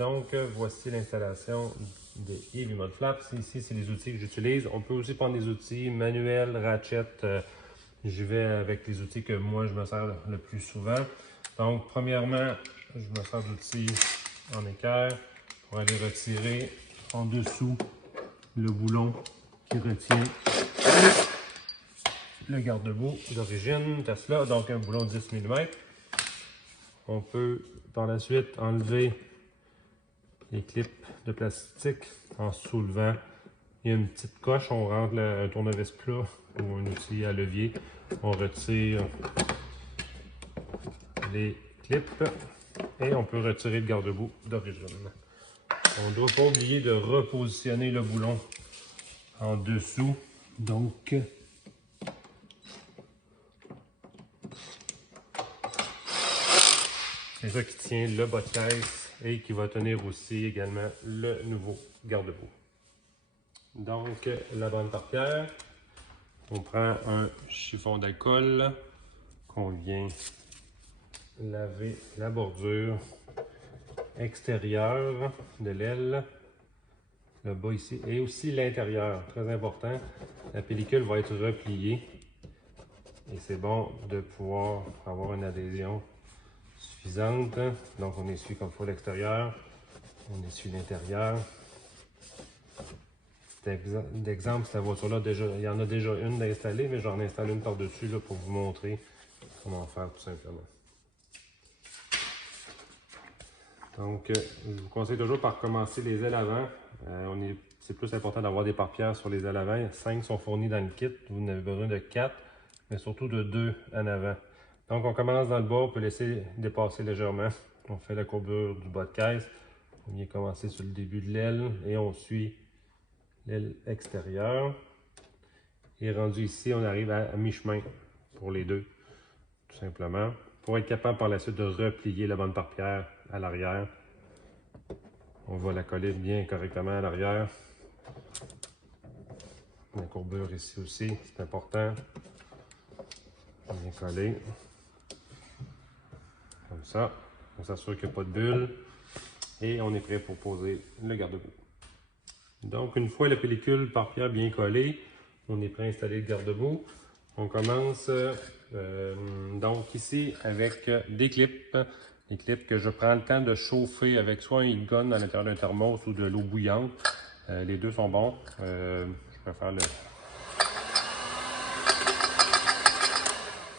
Donc, voici l'installation des Heavy Mud Flaps. Ici, c'est les outils que j'utilise. On peut aussi prendre des outils manuels, ratchet. J'y vais avec les outils que moi, je me sers le plus souvent. Donc, premièrement, je me sers d'outils en équerre pour aller retirer en dessous le boulon qui retient le garde-boue d'origine Tesla, donc un boulon 10 mm. On peut par la suite enlever les clips de plastique en soulevant. Il y a une petite coche, on rentre un tournevis plat ou un outil à levier. On retire les clips et on peut retirer le garde-boue d'origine. On ne doit pas oublier de repositionner le boulon en dessous. Donc, c'est ça qui tient le bas de caisse et qui va tenir aussi également le nouveau garde-boue. Donc, la bande portière, on prend un chiffon d'alcool qu'on vient laver la bordure extérieure de l'aile, le bas ici, et aussi l'intérieur, très important. La pellicule va être repliée et c'est bon de pouvoir avoir une adhésion suffisante. Donc on essuie comme il faut l'extérieur, on essuie l'intérieur. D'exemple, cette voiture-là, il y en a déjà une d'installer, mais j'en installe une par-dessus pour vous montrer comment faire tout simplement. Donc, je vous conseille toujours par commencer les ailes avant. C'est plus important d'avoir des portières sur les ailes avant. 5 sont fournies dans le kit, vous en avez besoin de 4, mais surtout de 2 en avant. Donc, on commence dans le bas, on peut laisser dépasser légèrement. On fait la courbure du bas de caisse. On vient commencer sur le début de l'aile et on suit l'aile extérieure. Et rendu ici, on arrive à mi-chemin pour les deux, tout simplement. Pour être capable par la suite de replier la bande portière à l'arrière, on va la coller bien correctement à l'arrière. La courbure ici aussi, c'est important. Bien coller. Comme ça. On s'assure qu'il n'y a pas de bulle. Et on est prêt pour poser le garde-boue. Donc, une fois la pellicule portière bien collée, on est prêt à installer le garde-boue. On commence donc ici avec des clips. Les clips que je prends le temps de chauffer avec soit un heat gun à l'intérieur d'un thermos ou de l'eau bouillante. Les deux sont bons. Je préfère le...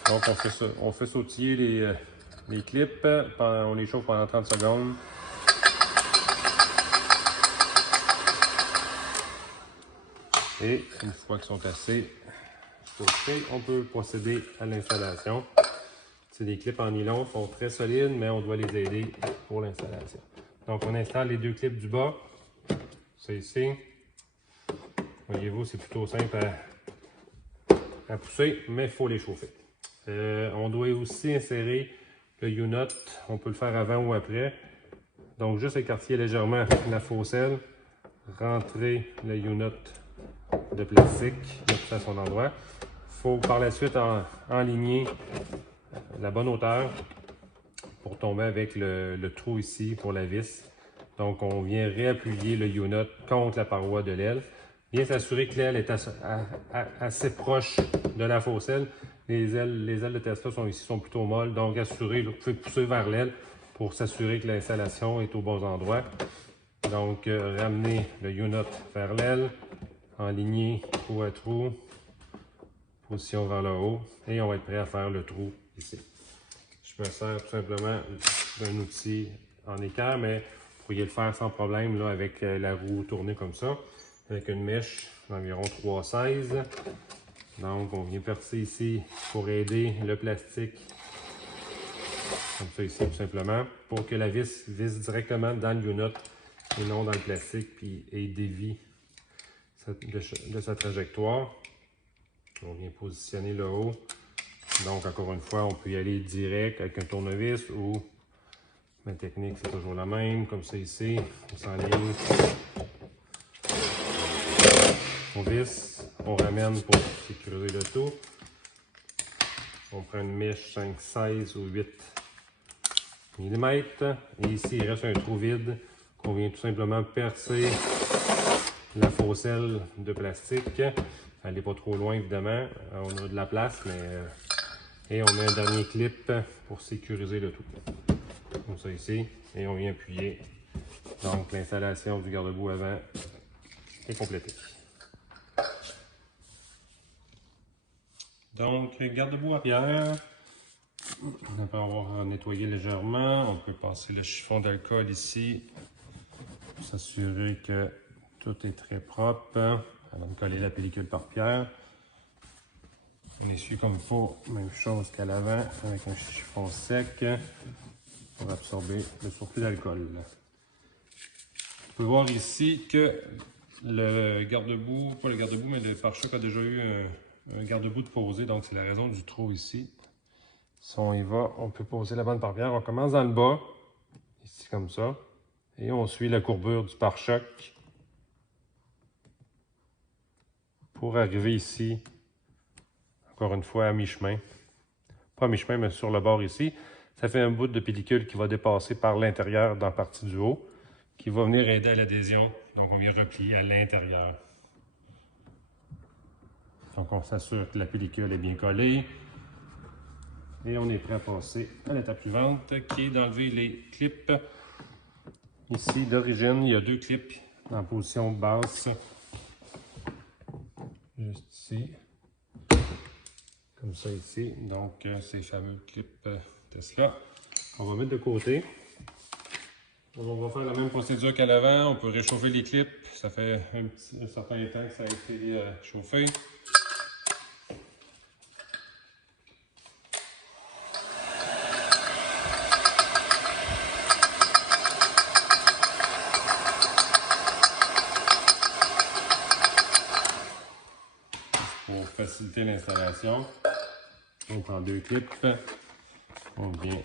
Donc on fait sautiller les clips. On les chauffe pendant 30 secondes. Et une fois qu'ils sont assez chauffés, on peut procéder à l'installation. C'est des clips en nylon, sont très solides, mais on doit les aider pour l'installation. Donc on installe les deux clips du bas. C'est ici. Voyez-vous, c'est plutôt simple à pousser, mais il faut les chauffer. On doit aussi insérer le U-nut. On peut le faire avant ou après. Donc juste écarter légèrement la faucelle, rentrer le U-nut de plastique, mettre à son endroit. Il faut par la suite enligner la bonne hauteur pour tomber avec le trou ici pour la vis. Donc on vient réappuyer le U-nut contre la paroi de l'aile. Bien s'assurer que l'aile est assez proche de la faucelle. Les ailes de Tesla sont plutôt molles, donc assurez, vous pouvez pousser vers l'aile pour s'assurer que l'installation est au bon endroit. Donc ramenez le U-nut vers l'aile, enligner trou à trou, position vers le haut, et on va être prêt à faire le trou ici. Je me sers tout simplement d'un outil en équerre, mais vous pourriez le faire sans problème là, avec la roue tournée comme ça, avec une mèche d'environ 3,16. Donc on vient percer ici pour aider le plastique, comme ça ici tout simplement, pour que la vis visse directement dans le U-nut et non dans le plastique, puis et dévie de sa trajectoire. On vient positionner le haut. Donc, encore une fois, on peut y aller direct avec un tournevis ou ma technique, c'est toujours la même. Comme ça ici, on s'enligne, on visse, on ramène pour sécuriser le tout. On prend une mèche 5, 16 ou 8 mm. Et ici, il reste un trou vide On vient tout simplement percer la faucelle de plastique. Elle n'est pas trop loin évidemment, on a de la place, mais et on met un dernier clip pour sécuriser le tout. Comme ça ici, et on vient appuyer. Donc l'installation du garde-boue avant est complétée. Donc garde-boue arrière, après avoir nettoyé légèrement, on peut passer le chiffon d'alcool ici pour s'assurer que tout est très propre avant de coller la pellicule par pierre. On essuie comme il faut, même chose qu'à l'avant avec un chiffon sec pour absorber le surplus d'alcool. On peut voir ici que le garde-boue, pas le garde-boue, mais le pare-choc a déjà eu un garde-boue de posé, donc c'est la raison du trou ici. Si on y va, on peut poser la bande par pierre. On commence dans le bas, ici comme ça, et on suit la courbure du pare-choc pour arriver ici, encore une fois à mi-chemin. Pas à mi-chemin, mais sur le bord ici. Ça fait un bout de pellicule qui va dépasser par l'intérieur dans la partie du haut, qui va venir aider à l'adhésion. Donc on vient replier à l'intérieur. Donc on s'assure que la pellicule est bien collée. Et on est prêt à passer à l'étape suivante, qui est d'enlever les clips. Ici, d'origine, il y a 2 clips en position basse. Juste ici. Comme ça ici. Donc, ces fameux clips Tesla. On va mettre de côté. On va faire la même procédure qu'à l'avant. On peut réchauffer les clips. Ça fait un certain temps que ça a été chauffé. Pour faciliter l'installation, on prend 2 clips, on vient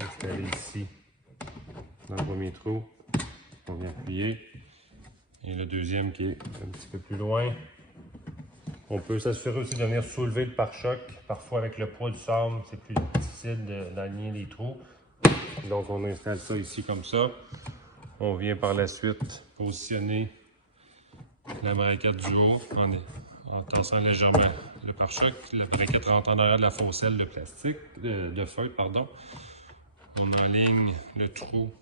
installer ici dans le premier trou, on vient appuyer, et le deuxième qui est un petit peu plus loin. On peut s'assurer aussi de venir soulever le pare-choc. Parfois avec le poids du sable, c'est plus difficile d'aligner les trous. Donc on installe ça ici comme ça. On vient par la suite positionner la braquette du haut en tassant légèrement le pare-choc. La braquette rentre en arrière de la faucelle de plastique, de feutre, pardon. On enligne le trou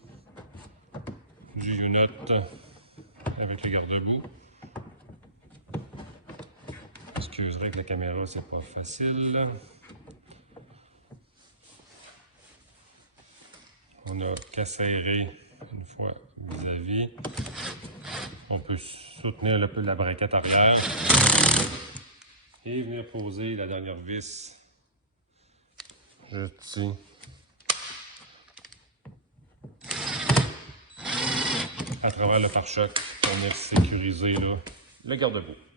du U-nut avec le garde-boue. Excuserai que la caméra, c'est pas facile. On a qu'à serrer une fois vis-à-vis. On peut soutenir la braquette arrière et venir poser la dernière vis juste ici. À travers le pare-choc pour venir sécuriser là, le garde-boue.